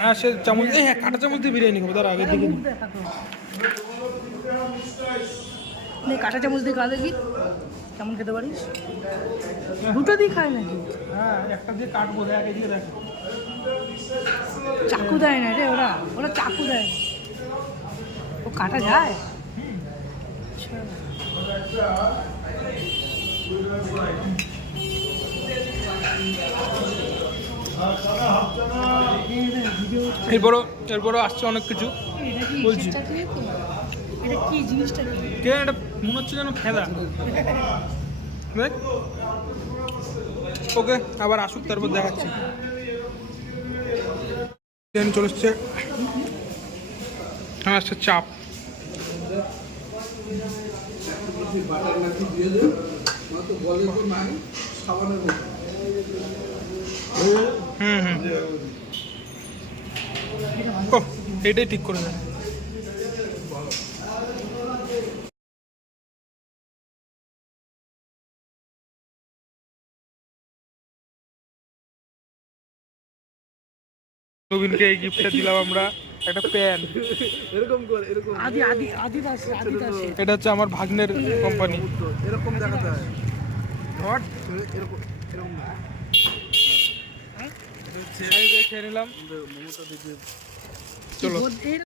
হ্যাঁ সে চামচ হ্যাঁ কাঁটা চামচ দিয়ে বিরিয়ানি খাবো তার আগের দিকে কাঁটা চামচ দিয়ে খা দেখি কেমন খেতে পারিস দুটো দিয়ে খায় নাকি হ্যাঁ একটা দিয়ে কাটবো দেখ এদিকে দেখ চাকু দেয় না রে ওরা ওরা চাকু দেয় ও কাটা যায় এরপরও আসছে অনেক কিছু বলছি এটা কি জিনিসটা কি কে এটা মনে হচ্ছে যেন ফেদা দেখ ওকে আবার আসুক তারপর দেখাচ্ছি চলে এসছে হ্যাঁ আসছে চাপ ও এইটাই ঠিক করে দেয় নবীনকে এই গিফটটা দিলাম আমরা একটা প্যান এরকম করে এরকম আদিদাস এটা হচ্ছে আমার ভাগ্নের কোম্পানি এরকম দেখাতে হয় হট এরকম এরকম না খেয়ে নিলাম মোমোটা দিতে চলো